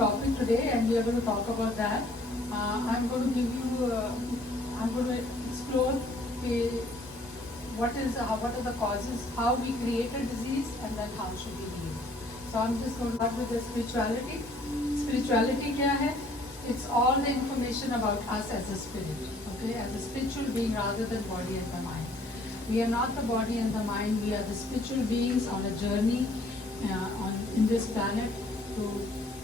topic today, and we are going to talk about that. I'm going to give you, I'm going to explore what are the causes, how we create a disease, and then how should we heal. So I'm just going to start with the spirituality. Spirituality क्या है? It's all the information about us as a spirit, okay, as a spiritual being rather than body and the mind. We are not the body and the mind. We are the spiritual beings on a journey in this planet to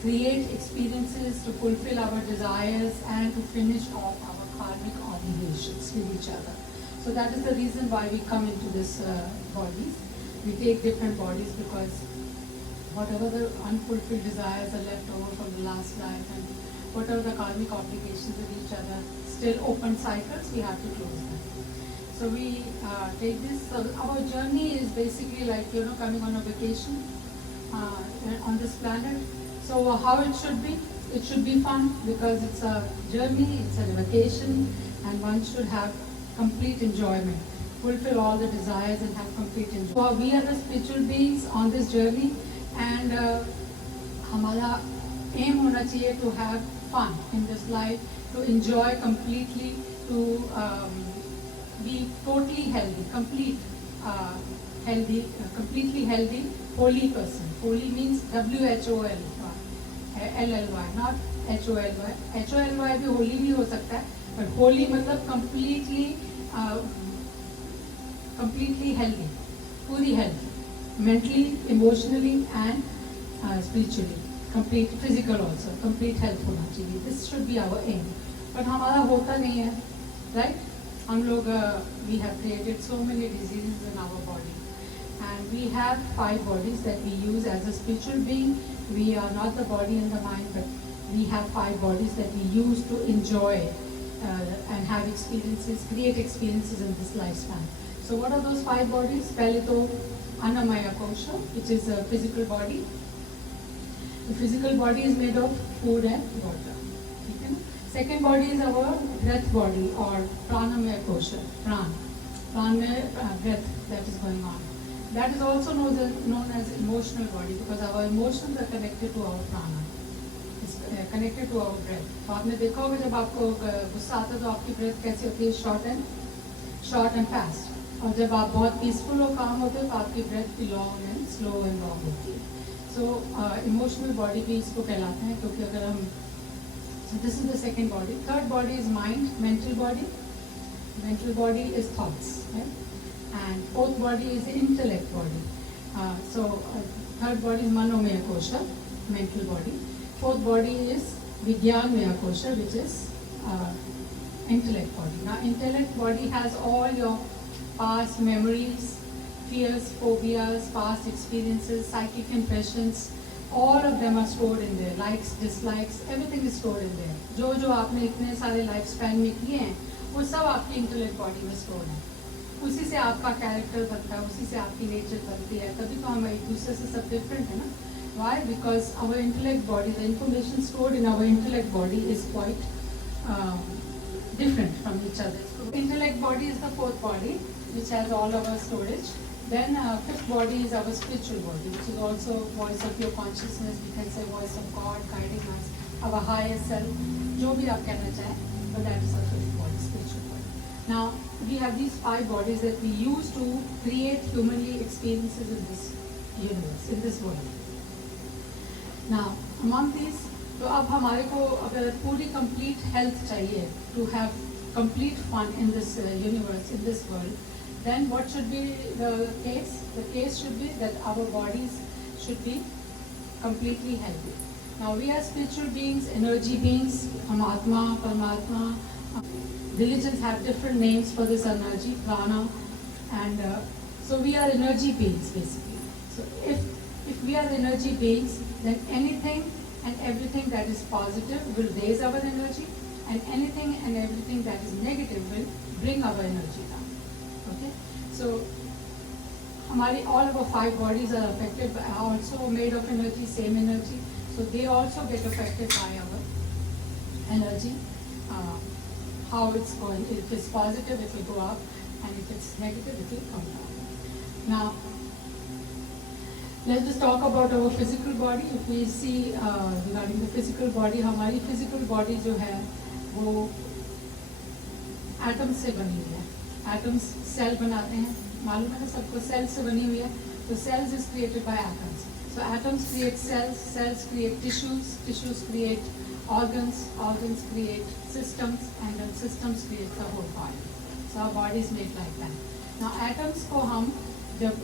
create experiences, to fulfill our desires, and to finish off our karmic obligations with each other. So that is the reason why we come into this bodies. We take different bodies because whatever the unfulfilled desires are left over from the last life and whatever the karmic obligations with each other, still open cycles, we have to close them. So we take this. So our journey is basically like, coming on a vacation on this planet. So how it should be? It should be fun because it's a journey, it's a vacation, and one should have complete enjoyment, fulfill all the desires and have complete enjoyment. So we are the spiritual beings on this journey, and हमारा aim होना चाहिए to have fun in this life, to enjoy completely, to be totally healthy, completely healthy, holy person. Holy means WHOLY, not HOLY. HOLY भी holy भी हो सकता है, but holy मतलब completely healthy, पूरी healthy, mentally, emotionally and spiritually, complete, physical also, complete health होना चाहिए. This should be our aim. But हमारा होता नहीं है, right? हम लोग we have created so many diseases in our body, and we have 5 bodies that we use as a spiritual being. We are not the body and the mind, but we have 5 bodies that we use to enjoy and have experiences, create experiences in this lifespan. So what are those 5 bodies? पहले तो Annamaya Kosha, which is a physical body. The physical body is made of food and water. Okay? Second body is our breath body or Pranamaya Kosha, Pran mein breath that is going on. That is also known as emotional body because our emotions are connected to our prana. It's connected to our breath. तो आपने देखा होगा जब आपको गुस्सा आता है तो आपकी breath कैसी होती है? Short and fast. और जब आप बहुत peaceful हो, calm होते हो तो आपकी breath भी long and slow and long होती है. So emotional body भी इसको कहलाते हैं क्योंकि अगर हम so this is the second body. Third body is mind, mental body. Mental body is thoughts, right? And fourth body is intellect body. Third body is Manomaya Kosha, mental body. Fourth body is Vijnanmaya Kosha, which is intellect body. Now intellect body has all your past memories, fears, phobias, past experiences, psychic impressions. All of them are stored in there. Likes, dislikes, everything is stored in there. जो आपने इतने सारे life span में किए हैं वो सब आपकी इंटेलेक्ट बॉडी में स्टोर है. उसी से आपका कैरेक्टर बनता है, उसी से आपकी नेचर बनती है. तभी तो हम एक दूसरे से सब डिफरेंट है ना. Why? Because our intellect body, the information stored in our intellect body is quite different from each other. So intellect body is the fourth body, which has all our storage. Then fifth body is our spiritual body, which is also voice of your consciousness. We can say voice of God guiding us, our higher self, जो भी आप कहना चाहें, but that is our fifth body, spiritual body. Now we have these 5 bodies that we use to create humanly experiences in this universe, in this world. Now among these, तो अब हमारे को अगर पूरी complete health चाहिए to have complete fun in this universe, in this world, then what should be the case? The case should be that our bodies should be completely healthy. Now we are spiritual beings, energy beings, Atma, Paramatma. Religions have different names for this energy, prana, and so we are energy beings basically. So if we are energy beings, then anything and everything that is positive will raise our energy, and anything and everything that is negative will bring our energy down. Okay, so all of our 5 bodies are affected by, also made of energy, same energy, so they also get affected by our energy. How it's going. If it's positive, it will go up, and if it's negative, it will come down. Now Let's just talk about our physical body. If we see regarding the physical body, हमारी physical body जो है वो atoms से बनी हुई है. Atoms cell बनाते हैं, मालूम है ना सबको, cells से बनी हुई है. So cells is created by atoms. So atoms create cells, cells create tissues, tissues create organs, organs create systems, and then systems create the whole body. So our body is made like that. Now atoms को हम जब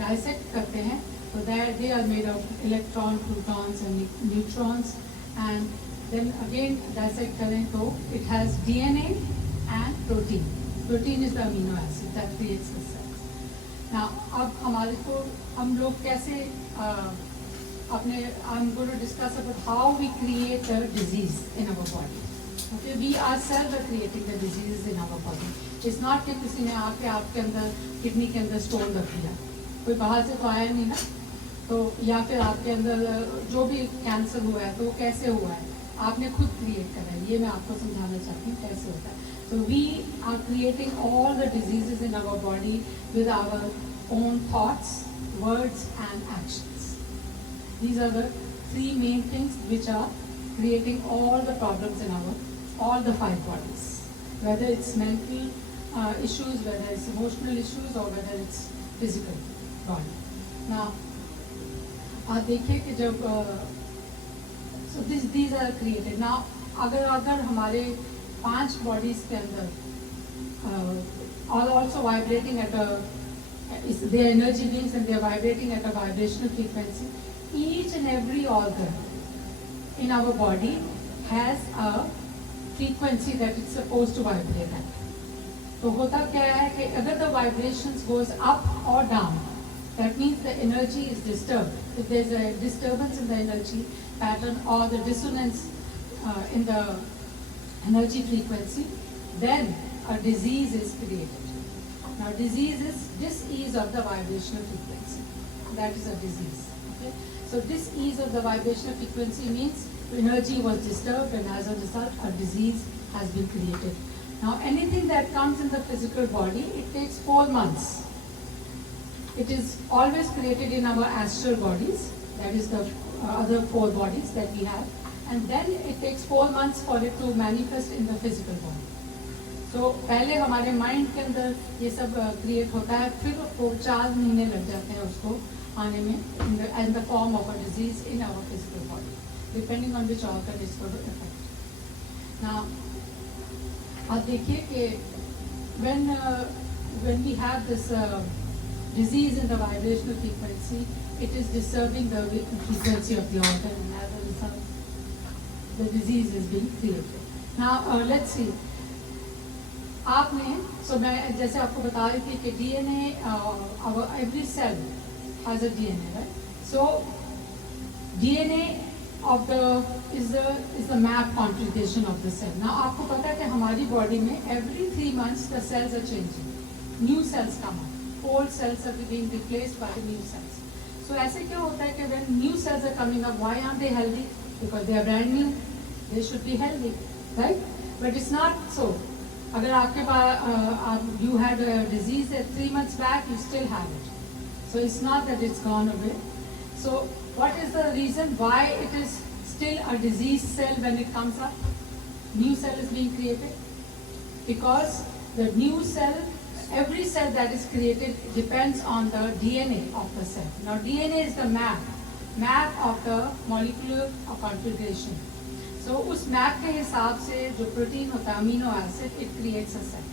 dissect करते हैं so they are made of electron, protons and neutrons, and then again dissect करें तो it has DNA and protein. Protein is the amino acid that creates the cells. Now अब हमारे को हम लोग कैसे अपने I'm going to discuss about how we create a disease in our body. Okay, we ourselves are creating the diseases in our body. It's not कि किसी ने आके आपके अंदर किडनी के अंदर स्टोन रख दिया, कोई बाहर से तो आया नहीं ना, तो या फिर आपके अंदर जो भी कैंसर हुआ है तो वो कैसे हुआ है, आपने खुद क्रिएट करा है. ये मैं आपको समझाना चाहती हूँ कैसे होता है. So we are creating all the diseases in our body with our own thoughts, words and actions. These are the three main things which are creating all the problems in all the five bodies. Whether it's mental issues, whether it's emotional issues or whether it's physical body. Now आप देखिए कि जब so these are created. Now अगर हमारे 5 bodies के अंदर are also vibrating at a they are energy beings and they are vibrating at a vibrational frequency. Each and every organ in our body has a frequency that it's supposed to vibrate at. तो होता क्या है कि अगर the vibrations goes up or down, that means the energy is disturbed. If there's a disturbance in the energy pattern or the dissonance in the energy frequency, then a disease is created. Now disease is dis-ease of the vibrational frequency. That is a disease. Okay? So dis-ease of the vibrational frequency means energy was disturbed and as a result a disease has been created. Now anything that comes in the physical body, it takes 4 months. It is always created in our astral bodies, that is the other 4 bodies that we have, and then it takes 4 months for it to manifest in the physical body. So पहले हमारे mind के अंदर ये सब create होता है, फिर वो 4 महीने लग जाते हैं उसको आने में in the form of a disease in our physical body, depending on which organ it's going to affect. Now आप देखिए कि when we have this disease in the vibrational frequency, it is disturbing the frequency of the organ, and as a result, the disease is being created. Now let's see. आपने मैं जैसे आपको बता रही थी कि DNA, our every cell has a DNA, right? So DNA of is the map configuration of the cell. Now आपको पता है कि हमारी body में every 3 months the cells are changing, new cells come up. Old cells are being replaced by new cells. So ऐसे क्या होता है कि when new cells are coming up, why aren't they healthy? Because they are brand new. They should be healthy, right? But it's not so. अगर आपके पास you had a disease 3 months back, you still have it. So it's not that it's gone away. So what is the reason why it is still a disease cell when it comes up? New cell is being created because the new cell. Every cell that is created depends on the DNA of the cell. Now DNA is the map of the molecular configuration. So उस map के हिसाब से जो protein होता है amino acid, it creates a cell.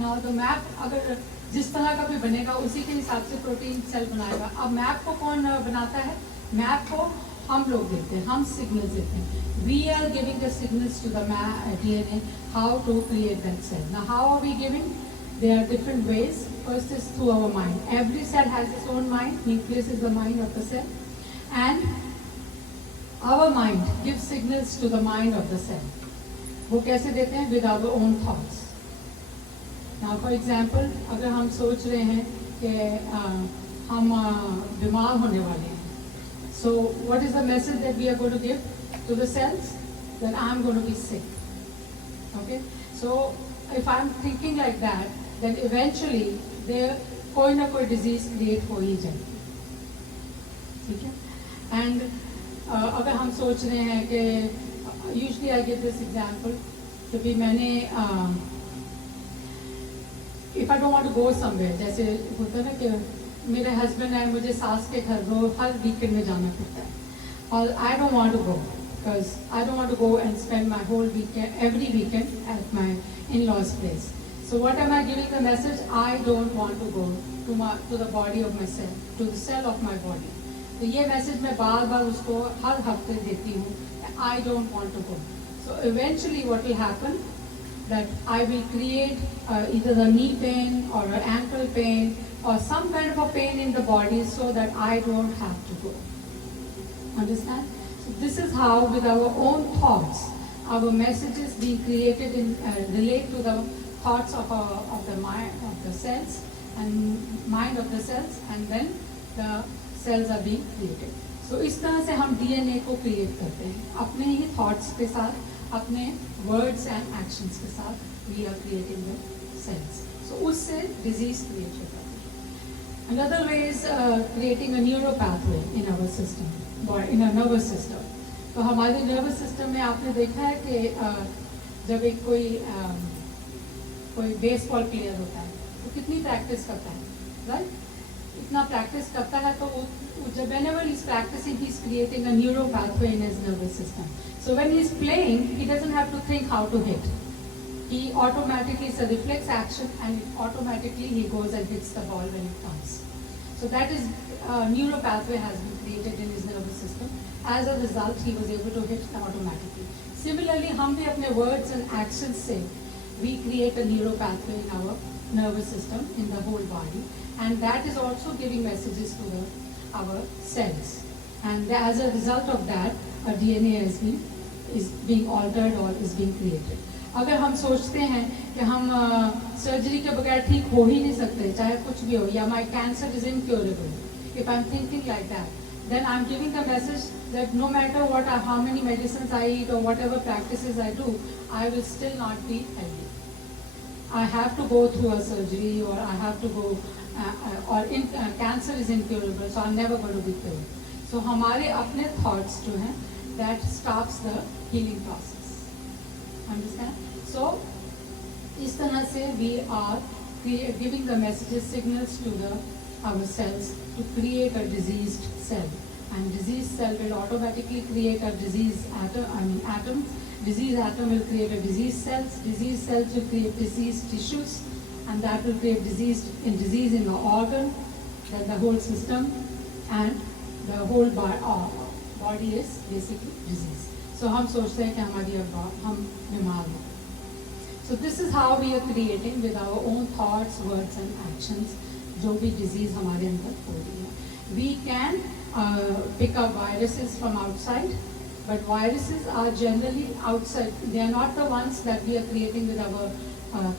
Now the map अगर जिस तरह का भी बनेगा उसी के हिसाब से प्रोटीन सेल बनाएगा. अब मैप को कौन बनाता है? मैप को हम लोग देते हैं, हम सिग्नल्स देते हैं. We are giving the signals to the DNA how to create that cell. Now how are we giving? There are different ways. First is through our mind. Every cell has its own mind. Nucleus is the mind of the cell, and our mind gives signals to the mind of the cell. वो कैसे देते हैं? With our own thoughts. Now for example, अगर हम सोच रहे हैं कि हम बीमार होने वाले हैं, so what is the message that we are going to give to the cells? That I am going to be sick. Okay, so if I am thinking like that, then eventually there कोई ना कोई disease create हो ही जाएगी. ठीक है। And अगर हम सोच रहे हैं कि usually I give this example, कभी मैंने if I don't want to go somewhere, जैसे होता है ना कि मेरे हस्बैंड है, मुझे सास के घर हर वीकेंड में जाना पड़ता है, और I don't want to go because I don't want to go and spend my whole weekend every weekend at my in-laws place. So what am I giving the message? I don't want to go to the body of myself, to the cell of my body. तो ये message मैं बार बार उसको हर हफ्ते देती हूँ, I don't want to go. So eventually what will happen, that I will create either the knee pain or an ankle pain or some kind of a pain in the body so that I don't have to go. Understand? So this is how with our own thoughts, our messages being created in relate to the thoughts of the mind of the cells and mind of the cells, and then the cells are being created. So इस तरह से हम DNA को create करते हैं अपने ही thoughts के साथ, अपने words and actions के साथ we are creating the cells. So उससे disease create होता है. Another way is creating a neural pathway in our system, or in our nervous system. तो हमारे नर्वस सिस्टम में आपने देखा है कि जब एक कोई बेसबॉल प्लेयर होता है तो कितनी प्रैक्टिस करता है, राइट? इतना प्रैक्टिस करता है तो जब whenever he is practicing, he is creating a neural pathway in his nervous system. So when he is playing, he doesn't have to think how to hit. He automatically, it's a reflex action, and automatically he goes and hits the ball when it comes. So that is neural pathway has been created in his nervous system. As a result, he was able to hit automatically. Similarly, हम भी अपने words and actions से we create a neural pathway in our nervous system in the whole body, and that is also giving messages to our cells. And as a result of that, a DNA is being altered or is being created. अगर हम सोचते हैं कि हम surgery के बगैर ठीक हो ही नहीं सकते, चाहे कुछ भी हो, या my cancer is incurable, if I'm thinking like that, then I'm giving the message that no matter what, how many medicines I eat or whatever practices I do, I will still not be healthy. I have to go through a surgery, or I have to go, cancer is incurable, so I'm never going to be cured. So हमारे अपने thoughts जो हैं, that stops the healing process. Understand? So इस तरह से we are giving the messages, signals to our cells to create a diseased cell, and diseased cell will automatically create a disease atom. Disease atom will create a disease cells will create diseased tissues, and that will create disease in the organ, then the whole system, and the whole body is basically disease. So हम सोचते हैं कि हमारी हम बीमार हैं. So this is how we are creating with our own thoughts, words and actions जो भी disease हमारे अंदर हो रही है. We can pick up viruses from outside, but viruses are generally outside. They are not the ones that we are creating with our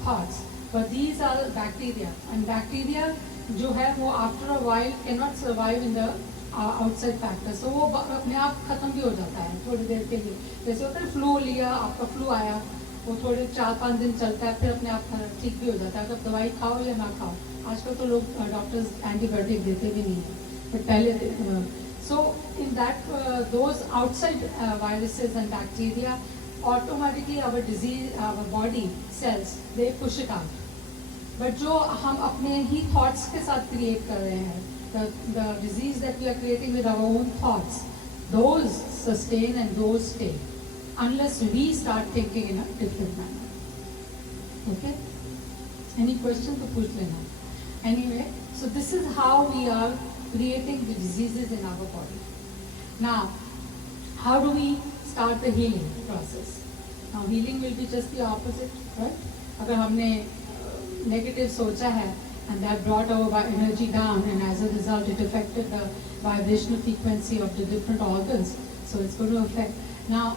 thoughts, but these are bacteria, and bacteria जो है वो after a while cannot survive in the outside factor. So वो अपने आप खत्म भी हो जाता है थोड़ी देर के लिए. जैसे होता है फ्लू लिया, आपका फ्लू आया, वो थोड़े 4-5 दिन चलता है, फिर अपने आप ठीक भी हो जाता है. तो दवाई खाओ या ना खाओ, आजकल तो लोग डॉक्टर्स एंटीबायोटिक देते भी नहीं हैं, बट पहले so in that those outside viruses and bacteria, automatically our disease, our body cells, they push it out. But जो हम अपने ही thoughts के साथ create कर रहे हैं, the disease that we are creating with our own thoughts, those sustain and those stay, unless we start thinking in a different manner. Okay? Any question to push lena. Anyway, so this is how we are creating the diseases in our body. Now, how do we start the healing process? Now, healing will be just the opposite, right? अगर हमने negative सोचा है, and that brought our energy down, and as a result it affected the vibrational frequency of the different organs, so it's going to affect. Now,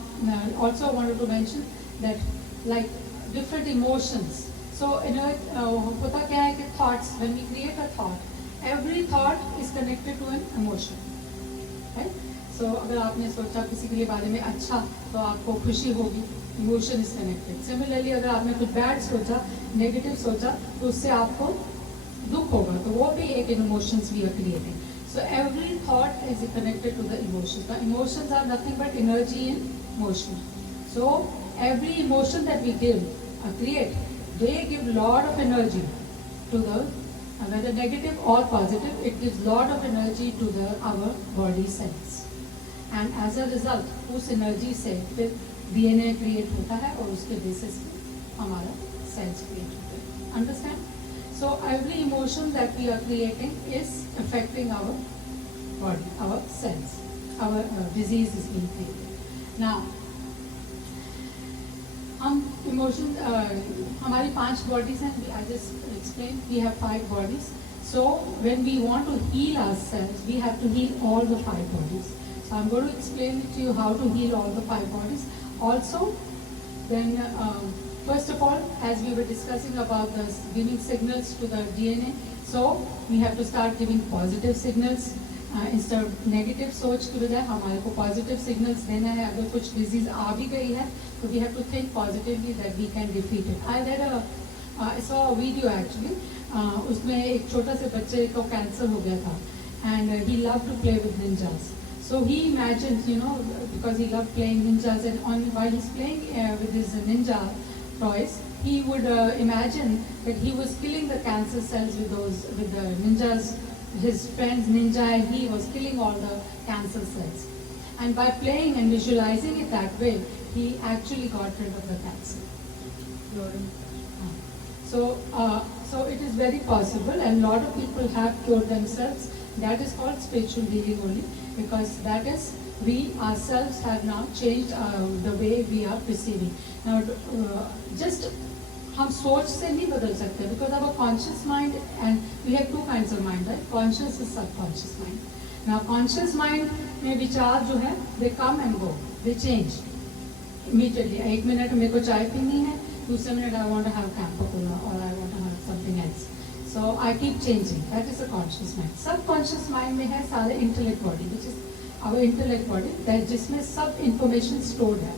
also I wanted to mention that like different emotions. So, होता क्या है कि thoughts, when we create a thought, every thought is connected to an emotion, right? So अगर आपने सोचा किसी के लिए बारे में अच्छा, तो आपको खुशी होगी, emotion is connected. Similarly, अगर आपने कुछ bad सोचा, negative सोचा, तो उससे आपको दुख होगा, तो वो भी एक emotions we are creating. So every thought is connected to the emotions. Now emotions are nothing but energy in motion. So every emotion that we create, they give lot of energy to the, whether negative or positive, it gives lot of energy to the our body cells. And as a result, उस energy से फिर DNA create होता है और उसके basis पे हमारा cells create होते हैं. Understand? So every emotion that we are creating is affecting our body, our cells. Our disease is being created. Now, हम emotions, हमारी 5 bodies हैं. I just explained. We have 5 bodies. So when we want to heal ourselves, we have to heal all the 5 bodies. So I'm going to explain to you how to heal all the 5 bodies. Also, then first of all, as we were discussing about the giving signals to the DNA, so we have to start giving positive signals instead of negative. सोच के बजाय हमारे को positive signals देना है. अगर कुछ disease आ भी गई है, so we have to think positively that we can defeat it. I saw a video actually. उसमें एक छोटा से बच्चे को कैंसर हो गया था, and he loved to play with ninjas. So he imagined, because he loved playing ninjas, and while he's playing with his ninja toys, he would imagine that he was killing the cancer cells with the ninjas, his friends ninja, and he was killing all the cancer cells. And by playing and visualizing it that way, he actually got rid of the cancer. So it is very possible, and a lot of people have cured themselves. That is called spiritual healing only, because that is, we ourselves have now changed the way we are perceiving. Now, just हम सोच से नहीं बदल सकते, because our conscious mind, and we have 2 kinds of mind, right? Conscious and subconscious mind. Now, conscious mind में विचार जो है, they come and go, they change immediately. 1 minute मेरे को चाय पीनी है, दूसरे minute I want to have campo cola, or I want to have something else. So I keep changing. That is a conscious mind. Subconscious mind में है सारे intellect body, which is our intellect body, that जिसमें सब information stored है.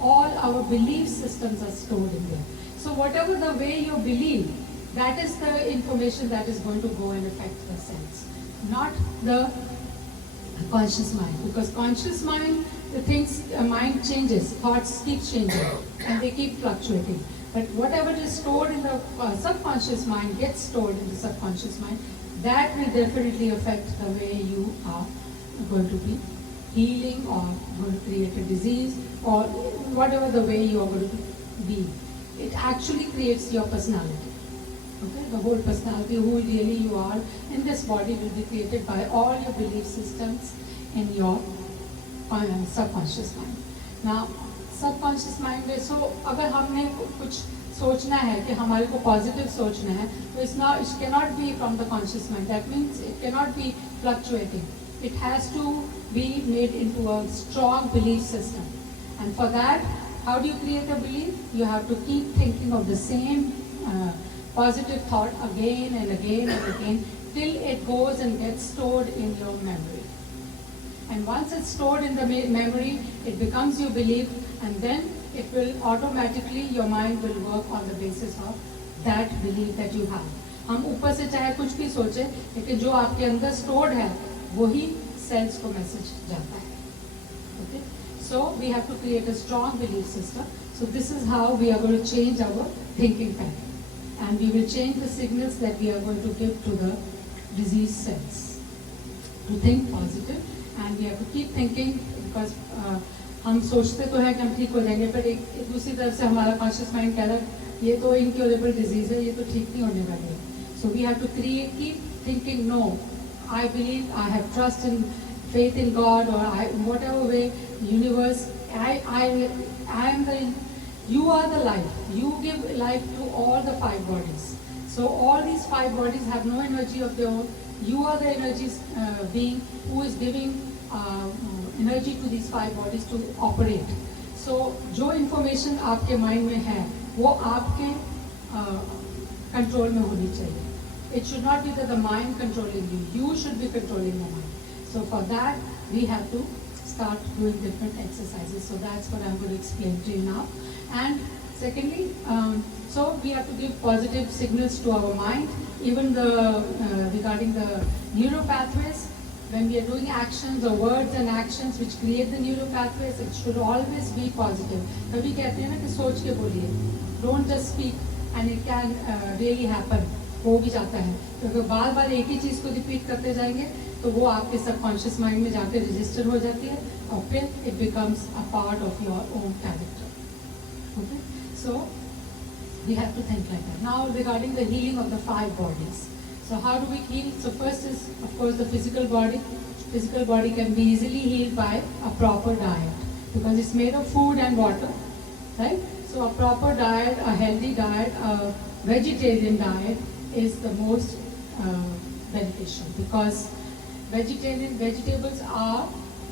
All our belief systems are stored in there. So whatever the way you believe, that is the information that is going to go and affect the cells, not the conscious mind. Because conscious mind, the things, mind changes, thoughts keep changing, and they keep fluctuating. But whatever is stored in the subconscious mind gets stored in the subconscious mind. That will definitely affect the way you are going to be healing, or going to create a disease, or whatever the way you are going to be. It actually creates your personality. Okay? The whole personality, who really you are in this body, will be created by all your belief systems in your subconscious mind. Now, subconscious mind में, सो अगर हमने कुछ सोचना है कि हमारे को positive सोचना है, तो it can not be from the conscious mind. That means it can not be fluctuating. It has to be made into a strong belief system. And for that, how do you create a belief? You have to keep thinking of the same positive thought again and again and again till it goes and gets stored in your memory. And once it's stored in the memory, it becomes your belief, and then it will automatically, your mind will work on the basis of that belief that you have. हम ऊपर से चाहे कुछ भी सोचे, लेकिन जो आपके अंदर stored है, वही cells को message जाता है. Okay? So we have to create a strong belief system. So this is how we are going to change our thinking pattern. And we will change the signals that we are going to give to the disease cells to think positive, and we have to keep thinking, because हम सोचते तो हैं कि हम ठीक हो जाएंगे, पर एक दूसरी तरफ से हमारा कॉन्शियस माइंड कह रहा है ये तो इनक्योरेबल डिजीज है, ये तो ठीक नहीं होने वाली है. So we have to keep thinking, no, I believe, I have trust in, faith in God, or whatever way, universe, I am the, you are the life. You give life to all the 5 bodies. So all these 5 bodies have no energy of their own. You are the energy being who is giving energy to these 5 bodies to operate. So जो information आपके mind में है, वो आपके control में होनी चाहिए. It should not be that the mind controlling you. You should be controlling your mind. So for that, we have to start doing different exercises. So that's what I'm going to explain to you now. And secondly, so we have to give positive signals to our mind, even regarding the neural pathways. when we are doing actions or words and actions which create the neural pathways, it should always be positive. कभी कहते हैं ना कि सोच के बोलिए, don't just speak and it can really happen, हो भी जाता है. तो अगर बार बार एक ही चीज़ को रिपीट करते जाएंगे तो वो आपके सबकॉन्शियस माइंड में जाके रजिस्टर हो जाती है और फिर it becomes a part of your own character. Okay, so we have to think like that. Now regarding the healing of the 5 bodies. So how do we heal? So first is of course the physical body. Physical body can be easily healed by a proper diet because it's made of food and water, right? So a proper diet, a healthy diet, a vegetarian diet is the most beneficial because vegetables are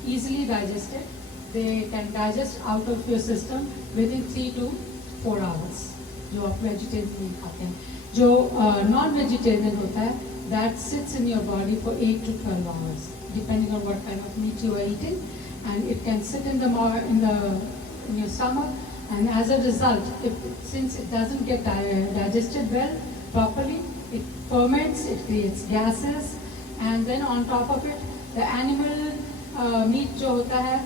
easily digested. They can digest out of your system within 3 to 4 hours. जो आप vegetarian नहीं खाते हैं, जो non vegetarian होता है, that sits in your body for 8 to 12 hours, depending on what kind of meat you are eating, and it can sit in your stomach, and as a result, since it doesn't get digested well properly, it ferments, it creates gases, and then on top of it, the animal meat जो होता है,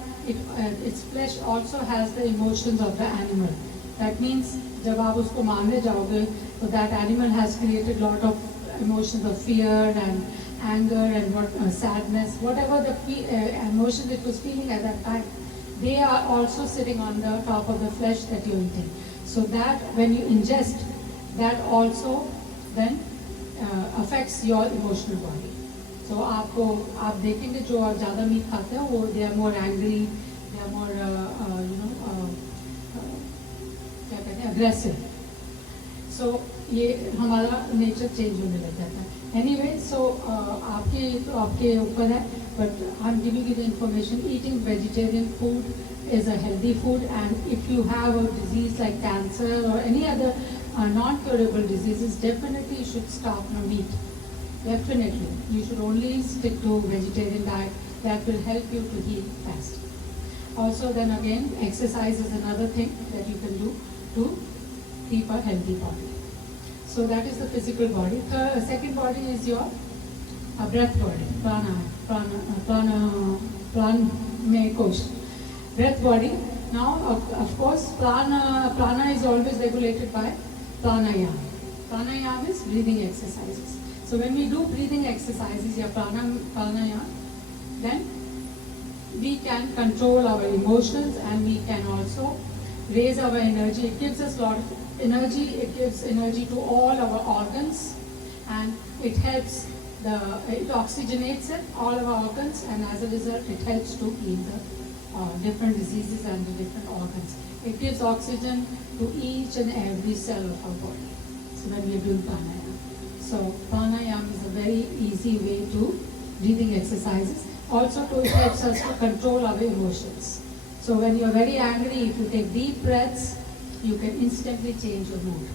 its flesh also has the emotions of the animal. That means जब आप उसको मारने जाओगे तो that animal has created lot of emotions of fear and anger and sadness, whatever the emotion it was feeling at that time, they are also sitting on the top of the flesh that you're eating. So that when you ingest, that also then affects your emotional body. So आप देखेंगे जो ज़्यादा meet खाते हैं वो they are more angry, they are more क्या कहते हैं aggressive. So ये हमारा नेचर चेंज होने लग जाता है. Anyway, so आपके ऊपर है, but I'm giving you the information. Eating vegetarian food is a healthy food, and if you have a disease like cancer or any other non-curable diseases, definitely you should stop meat. Definitely, you should only stick to vegetarian diet. That will help you to heal fast. Also, then again, exercise is another thing that you can do to keep a healthy body. So that is the physical body. The second body is your breath body, prana kosh, breath body. Now, of course, prana is always regulated by pranayama. Pranayama is breathing exercises. So when we do breathing exercises, ya pranayama, then we can control our emotions and we can also raise our energy. It gives us a lot of energy. It gives energy to all our organs, and it helps it oxygenates all our organs, and as a result, it helps to heal the different diseases and the different organs. It gives oxygen to each and every cell of our body. So when we are doing pranayama, so pranayama is a very easy way to breathing exercises. Also, it helps us to control our emotions. So when you are very angry, if you take deep breaths, you can instantly change your mood.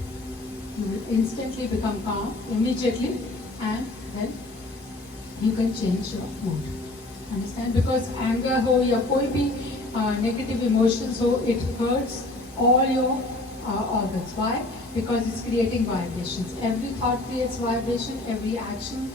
You will instantly become calm immediately, and then you can change your mood. Understand? Because anger ho ya koi bhi negative emotions ho, it hurts all your organs. Why? Because it's creating vibrations. Every thought creates vibration. Every action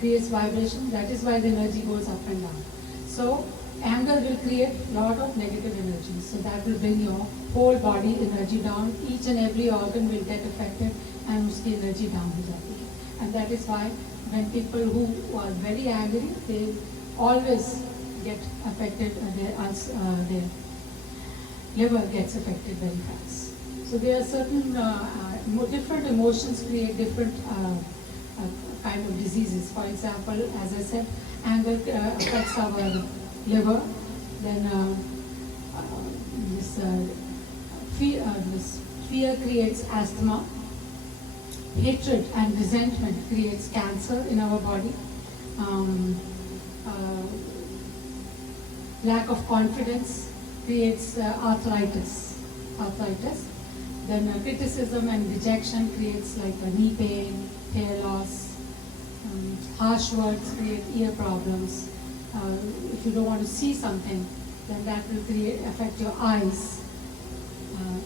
creates vibration. That is why the energy goes up and down. So anger will create a lot of negative energy. So that will bring your whole body energy down. Each and every organ will get affected, and uski energy down ho jati hai. And that is why when people who are very angry, they always get affected. Their liver gets affected very fast. So there are certain different emotions create different kind of diseases. For example, as I said, anger affects our liver. Then this fear creates asthma. Hatred and resentment creates cancer in our body. Lack of confidence creates arthritis. Then criticism and rejection creates like a knee pain, hair loss. Harsh words create ear problems. If you don't want to see something, then that will affect your eyes.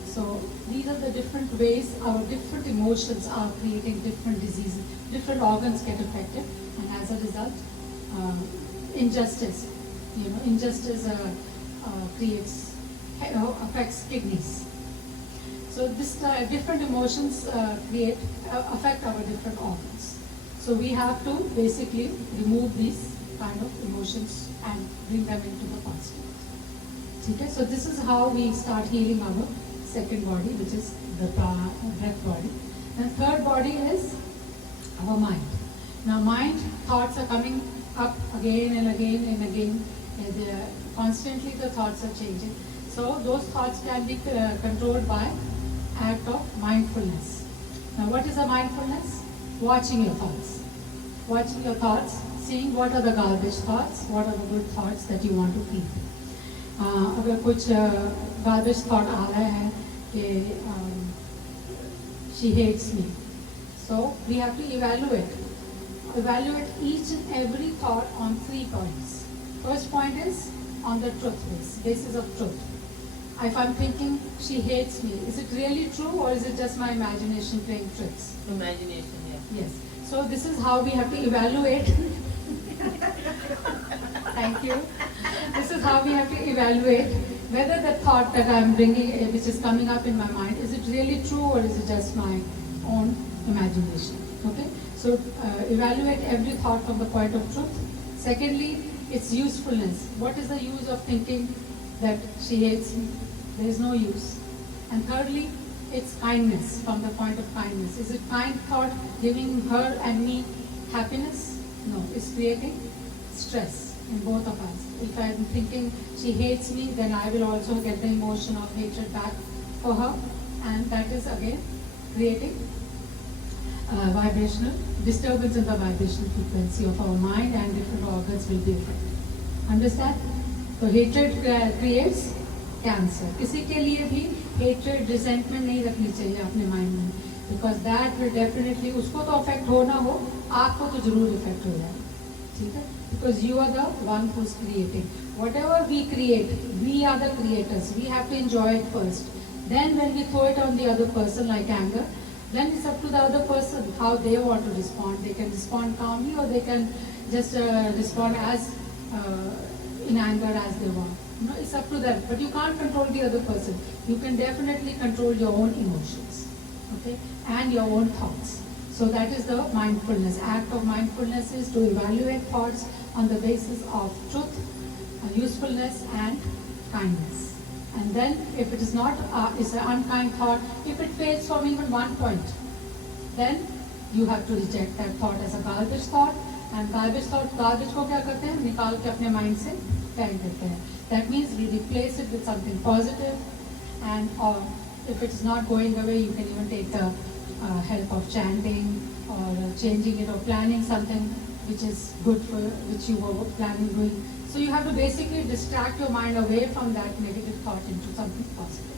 So these are the different ways our different emotions are creating different diseases. Different organs get affected, and as a result, injustice. Injustice affects kidneys. So this different emotions affect our different organs. So we have to basically remove these kind of emotions and bring them into the constant. Okay, so this is how we start healing our second body, which is the breath body. And third body is our mind. Now mind, thoughts are coming up again and again and again. And constantly the thoughts are changing. So those thoughts can be controlled by act of mindfulness. Now what is a mindfulness? Watching your thoughts. Watching your thoughts, seeing what are the garbage thoughts, what are the good thoughts that you want to keep. अगर कुछ garbage thought आ रहा है कि she hates me. So we have to evaluate each and every thought on 3 points. First point is on the truth basis of truth. If I'm thinking she hates me, is it really true or is it just my imagination playing tricks? Imagination, yeah. Yes. So this is how we have to evaluate. Thank you. This is how we have to evaluate whether the thought that I'm bringing, which is coming up in my mind, is it really true or is it just my own imagination? Okay. So evaluate every thought from the point of truth. Secondly, its usefulness. What is the use of thinking that she hates me? There is no use. And thirdly, it's kindness, from the point of kindness. Is it kind thought giving her and me happiness? No, it's creating stress in both of us. If I'm thinking she hates me, then I will also get the emotion of hatred back for her, and that is again creating vibrational disturbance in the vibrational frequency of our mind, and different organs will be affected. Understand? So hatred creates cancer. किसी के लिए भी hatred, resentment नहीं रखनी चाहिए अपने mind में, because that will definitely, उसको तो affect हो ना हो, आपको तो जरूर affect हो जाए, ठीक है? Because you are the one who's creating. Whatever we create, we are the creators. We have to enjoy it first. Then when we throw it on the other person like anger, then it's up to the other person how they want to respond. They can respond calmly or they can just respond as in anger as they want. No, it's up to them. But you can't control the other person. You can definitely control your own emotions, okay, and your own thoughts. So that is the mindfulness. Act of mindfulness is to evaluate thoughts on the basis of truth, usefulness, and kindness. And then, if it is not, it's an unkind thought. If it fails from even 1 point, then you have to reject that thought as a garbage thought. And garbage thought, garbage को क्या करते हैं? निकाल के अपने mind से फेंक देते हैं. That means we replace it with something positive. And if it is not going away, you can even take the help of chanting or changing it or planning something which is good for which you were planning doing. So you have to basically distract your mind away from that negative thought into something positive.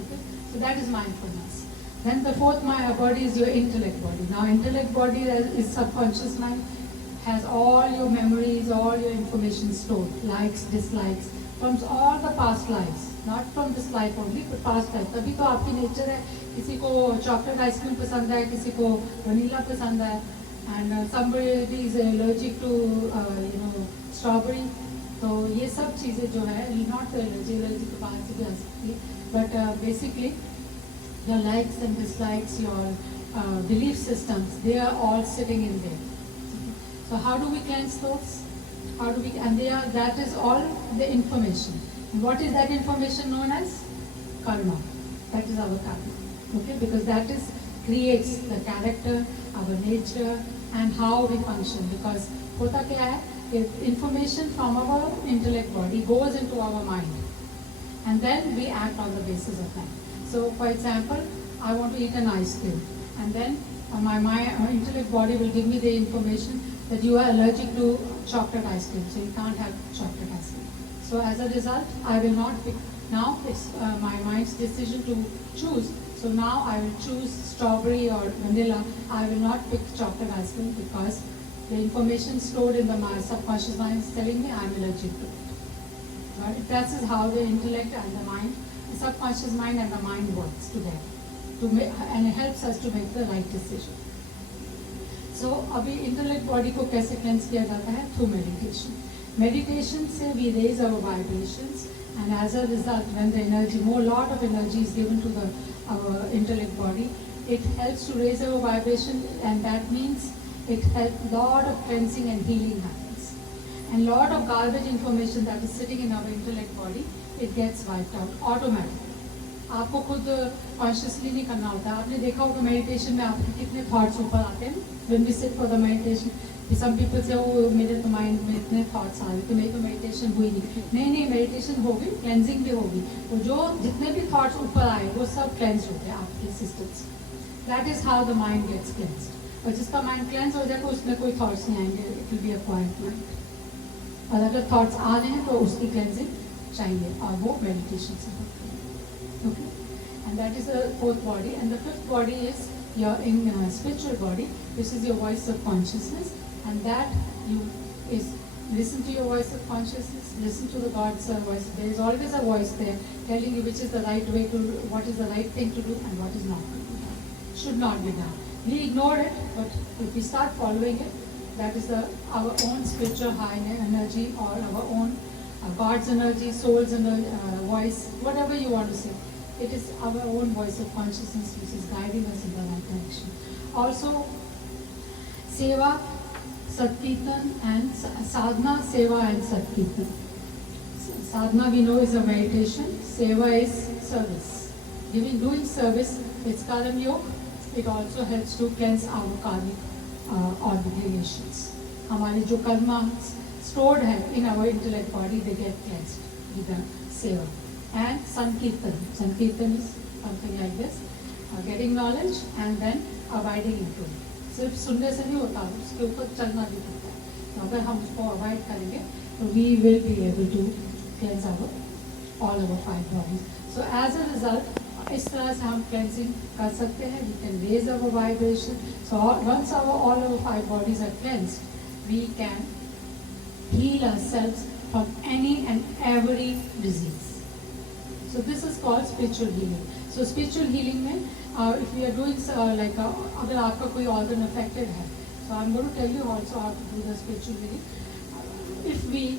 Okay? So that is mindfulness. Then the fourth body is your intellect body. Now intellect body is subconscious mind, has all your memories, all your information stored, likes, dislikes, from all the past lives. Not from this life only, but past life. तभी तो आपकी nature है, किसी को chocolate ice cream पसंद है, किसी को vanilla पसंद है, and somebody is allergic to strawberry. तो ये सब चीजें जो है, not allergy के बाद से भी आ सकती है, but basically your likes and dislikes, your belief systems, they are all sitting in there. So how do we cleanse those? How do we? And that is all the information. What is that information known as? Karma. That is our karma. Okay, because that creates the character, our nature, and how we function. Because hota kya hai? Information from our intellect body goes into our mind, and then we act on the basis of that. So, for example, I want to eat an ice cream, and then my intellect body will give me the information that you are allergic to chocolate ice cream, so you can't have chocolate ice cream. So as a result, I will not pick. Now it's my mind's decision to choose. So now I will choose strawberry or vanilla. I will not pick chocolate ice cream because the information stored in my subconscious mind is telling me I am allergic to it. But that is how the intellect and the mind, the subconscious mind and the mind works together, and it helps us to make the right decision. सो अभी intellect body को कैसे cleanse किया जाता है? Through meditation. Meditation से we raise our vibrations and as a result when the energy, more lot of energy is given to the our intellect body, it helps to raise our vibration, and that means it helps lot of cleansing and healing happens, and lot of garbage information that is sitting in our intellect body, it gets wiped out automatically. आपको खुद consciously नहीं करना होता. आपने देखा होगा meditation में आपके कितने थॉट्स ऊपर आते हैं. When we sit for the meditation, some people से वो मेरे तो माइंड में इतने थॉट्स आ रहे तो मेरी तो मेडिटेशन हुई नहीं. मेडिटेशन होगी, क्लेंजिंग भी होगी. वो जो जितने भी थॉट्स ऊपर आए वो सब क्लेंज होते हैं आपके सिस्टम से. That is how the mind gets cleansed. और जिसका माइंड क्लेंज हो जाएगा उसमें कोई थॉट्स नहीं आएंगे. It will be a quite mind. और अगर थॉट्स आ रहे हैं तो उसकी क्लेंजिंग चाहिए, और वो मेडिटेशन से होती है. Okay, and that is the fourth body, and the fifth body is your spiritual body. This is your voice of consciousness, and that you is listen to your voice of consciousness. Listen to the God's voice. There is always a voice there telling you which is the right way to do, what is the right thing to do, and what is not to be done. Should not be done. We ignore it, but if we start following it, that is our own spiritual high energy, or our own God's energy, soul's energy, voice, whatever you want to say. It is our own voice of consciousness which is guiding us in the right direction. Also, seva, satkirtan, and sadhana, seva and satkirtan. Sadhana we know is a meditation. Seva is service. Doing service, it's karma yoga. It also helps to cleanse our karmic obligations. हमारे जो Karma stored है in our intellect body, they get cleansed with the seva. And Sankirtan is something like this, getting knowledge and then abiding into it. सिर्फ सुनने से नहीं होता, उसके ऊपर चलना भी पड़ता है. तो अगर हम उसको अवॉइड करेंगे तो we will be able to cleanse all our 5 bodies. So as a result, इस तरह से हम cleansing कर सकते हैं. We can raise our vibration. So once all our 5 bodies are cleansed, we can heal ourselves from any and every disease. So this is called spiritual healing. So spiritual healing में if we are doing अगर आपका कोई organ affected है, so I'm going to tell you also how to do the spiritual healing. If we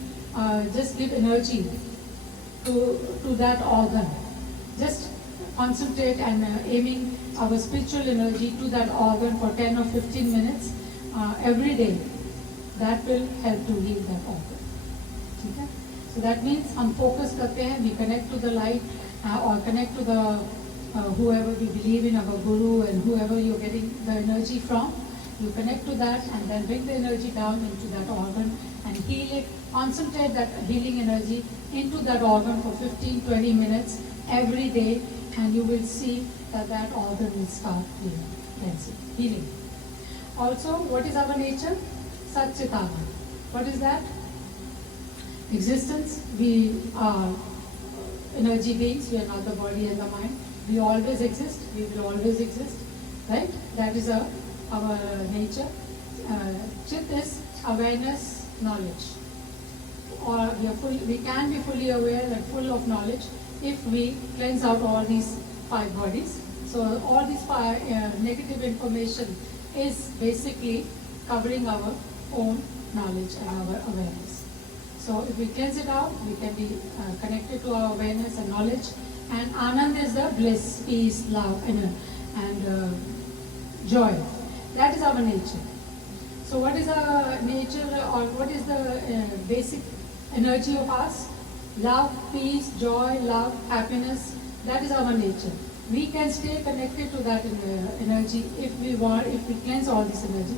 just give energy to that organ, just concentrate and aiming our spiritual energy to that organ for 10 or 15 minutes every day, that will help to heal that organ. ठीक है? So that means हम focus करते हैं, we connect to the light or connect to the whoever we believe in, our guru, and whoever you're getting the energy from. You connect to that and then bring the energy down into that organ and heal it. Concentrate that healing energy into that organ for 15-20 minutes every day, and you will see that organ will start healing. Also, what is our nature? Satchitana. What is that? Existence. We are energy beings. We are not the body and the mind. We always exist. We will always exist. Right? That is our nature. Chit is awareness, knowledge. Or we can be fully aware and full of knowledge if we cleanse out all these 5 bodies. So all these 5 negative information is basically covering our own knowledge and our awareness. So if we cleanse it out, we can be connected to our awareness and knowledge. And Anand is the bliss, peace, love, and joy. That is our nature. So what is our nature, or what is the basic energy of us? Love, peace, joy, love, happiness. That is our nature. We can stay connected to that energy if we want, if we cleanse all this energy.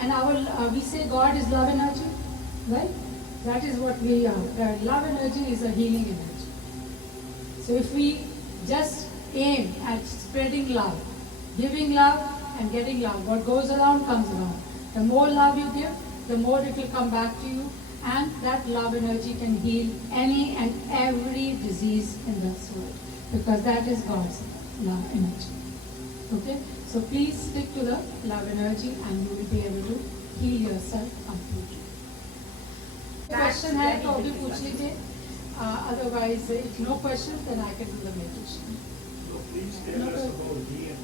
And we say God is love energy, right? That is what we are. Love energy is a healing energy. So if we just aim at spreading love, giving love and getting love, what goes around comes around. The more love you give, the more it will come back to you, and that love energy can heal any and every disease in this world, because that is God's love energy. Okay? So please stick to the love energy and you will be able to heal yourself completely. Question है तो अभी पूछ लीजिए. Otherwise, if no questions, then I can do the meditation. So please tell us about DNA.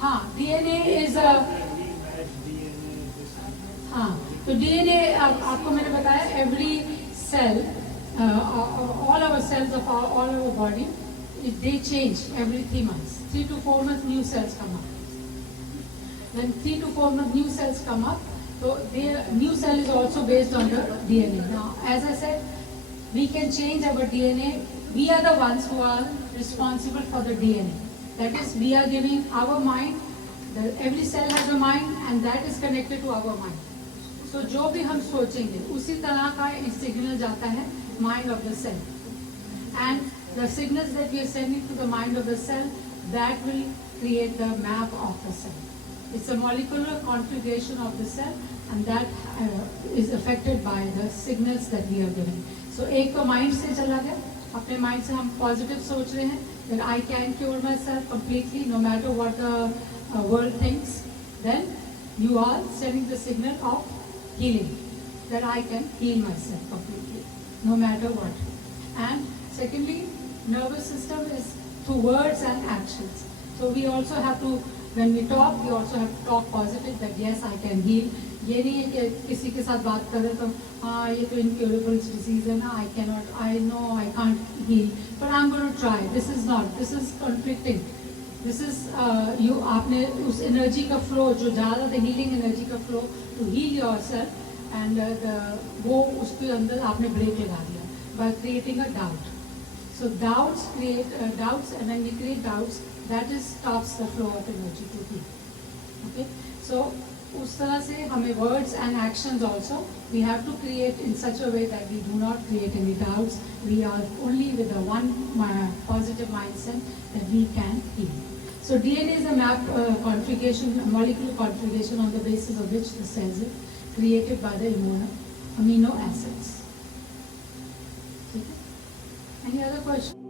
हाँ, DNA is a. Rematch DNA. तो DNA आपको मैंने बताया every cell, all our cells of all our body, they change every 3 months. 3 to 4 months new cells come up. When 3 to 4 months new cells come up, so the new cell is also based on the DNA. Now, as I said, we can change our DNA. We are the ones who are responsible for the DNA. That is, we are giving our mind. Every cell has a mind, and that is connected to our mind. So जो भी हम सोचेंगे उसी तरह का signal जाता है mind of the cell, and the signals that we are sending to the mind of the cell, that will create the map of the cell. It's a molecular configuration of the cell, and that is affected by the signals that we are giving. So एक तो mind से चला गया, अपने mind से हम positive सोच रहे हैं that I can cure myself completely no matter what the world thinks. Then you are sending the signal of healing, that I can heal myself completely no matter what. And secondly, nervous system is through words and actions. So we also have to, when we talk, we also have to talk positive, that yes, I can heal. ये नहीं है कि किसी के साथ बात करें तो हाँ ये तो incurable disease है ना, I cannot, I know I can't heal, but I'm going to try. This is not, this is conflicting. This is you, आपने उस energy का flow, जो ज़्यादा the healing energy का flow to heal yourself, and वो उसके अंदर आपने break लगा दिया by creating a doubt. So doubts create doubts, and when we create doubts, that is stops the flow of energy to heal. Okay, so उस तरह से हमें words and actions also we have to create in such a way that we do not create any doubts. We are only with the one positive mindset that we can heal. So DNA is a map configuration, a molecular configuration on the basis of which the cells are created by the amino acids. Okay? Any other question?